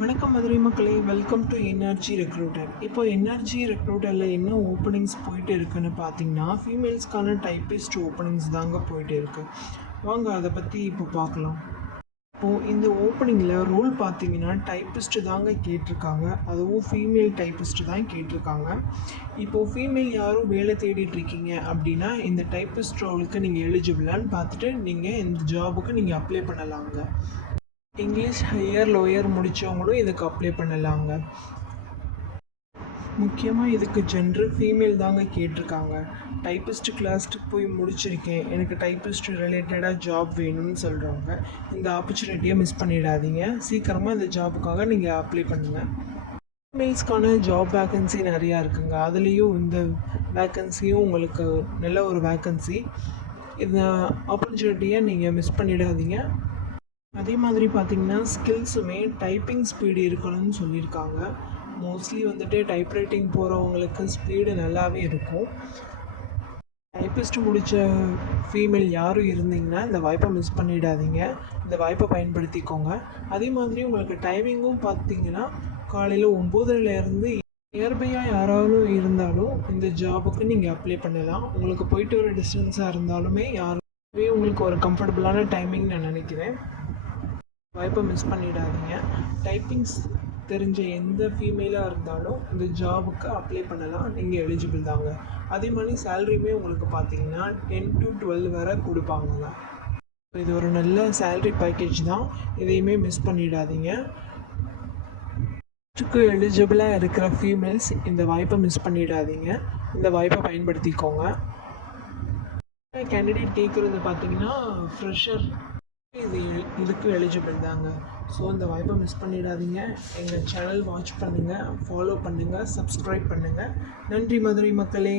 வணக்கம் மதுரை மக்களே welcome to NRG recruiter இப்போ என்ஆர்ஜி ரெக்ரூட்டரில் என்ன ஓப்பனிங்ஸ் போயிட்டு இருக்குன்னு பார்த்தீங்கன்னா ஃபீமேல்ஸ்க்கான டைப்பிஸ்ட் ஓப்பனிங்ஸ் தாங்க போயிட்டு இருக்கு. வாங்க அதை பற்றி இப்போ பார்க்கலாம் இப்போது இந்த ஓப்பனிங்கில் ரோல் பார்த்தீங்கன்னா டைப்பிஸ்ட்டு தாங்க கேட்டிருக்காங்க. அதுவும் ஃபீமேல் டைப்பிஸ்ட்டு தான் கேட்டிருக்காங்க. இப்போது ஃபீமேல் யாரும் வேலை தேடிட்டு இருக்கீங்க அப்படின்னா இந்த டைப்பிஸ்ட் ரோலுக்கு நீங்கள் எலிஜிபிளான்னு பார்த்துட்டு நீங்கள் இந்த ஜாபுக்கு நீங்கள் அப்ளை பண்ணலாங்க. இங்கிலீஷ் ஹையர் லோயர் முடித்தவங்களும் இதுக்கு அப்ளை பண்ணலாங்க. முக்கியமாக இதுக்கு ஜென்ரல் ஃபீமேல் தாங்க கேட்டிருக்காங்க. டைப்பிஸ்ட் கிளாஸ்க்கு போய் முடிச்சிருக்கேன். எனக்கு டைப்பிஸ்ட் ரிலேட்டடாக ஜாப் வேணும்னு சொல்கிறவங்க இந்த ஆப்பர்ச்சுனிட்டியை மிஸ் பண்ணிடாதீங்க. சீக்கிரமாக இந்த ஜாபுக்காக நீங்கள் அப்ளை பண்ணுங்கள் ஃபீமேல்ஸ்க்கான ஜாப் வேக்கன்சி நிறையா இருக்குங்க. அதுலேயும் இந்த வேக்கன்சியும் உங்களுக்கு நல்ல ஒரு வேக்கன்சி இந்த ஆப்பர்ச்சுனிட்டியை நீங்கள் மிஸ் பண்ணிடாதீங்க. அதே மாதிரி பார்த்தீங்கன்னா ஸ்கில்ஸுமே டைப்பிங் ஸ்பீடு இருக்கணும்னு சொல்லியிருக்காங்க. மோஸ்ட்லி வந்துட்டு டைப்ரைட்டிங் போகிறவங்களுக்கு ஸ்பீடு நல்லாவே இருக்கும். டைப்பிஸ்ட் முடித்த ஃபீமேல் யாரும் இருந்தீங்கன்னா இந்த வாய்ப்பை மிஸ் பண்ணிடாதீங்க. இந்த வாய்ப்பை பயன்படுத்திக்கோங்க. அதே மாதிரி உங்களுக்கு டைமிங்கும் பார்த்தீங்கன்னா காலையில் ஒம்போதுலேருந்து நியர்பையாக யாராவது இருந்தாலும் இந்த ஜாபுக்கு நீங்கள் அப்ளை பண்ணலாம். உங்களுக்கு போயிட்டு வர டிஸ்டன்ஸாக இருந்தாலுமே யாருமே உங்களுக்கு ஒரு கம்ஃபர்டபுளான டைமிங் நான் நினைக்கிறேன். வாய்ப்பை மிஸ் பண்ணிடாதீங்க. டைப்பிங்ஸ் தெரிஞ்ச எந்த ஃபீமேலாக இருந்தாலும் இந்த ஜாபுக்கு அப்ளை பண்ணலாம். நீங்கள் எலிஜிபிள் தாங்க. அதே மாதிரி சேல்ரியுமே உங்களுக்கு பார்த்தீங்கன்னா டென் டு டுவெல் வரை கொடுப்பாங்க இது ஒரு நல்ல சேல்ரி பேக்கேஜ் தான். இதையுமே மிஸ் பண்ணிடாதீங்க. க்கு எலிஜிபிளாக இருக்கிற ஃபீமேல்ஸ் இந்த வாய்ப்பை மிஸ் பண்ணிடாதீங்க. இந்த வாய்ப்பை பயன்படுத்திக்கோங்க. கேண்டிடேட் கேட்குறது பார்த்தீங்கன்னா ஃப்ரெஷர் இது இதுக்கு எலிஜிபிள் தாங்க. ஸோ இந்த வாய்ப்பை மிஸ் பண்ணிடாதீங்க. எங்கள் சேனல் வாட்ச் பண்ணுங்கள் ஃபாலோ பண்ணுங்கள் சப்ஸ்கிரைப் பண்ணுங்கள் நன்றி மதுரை மக்களே.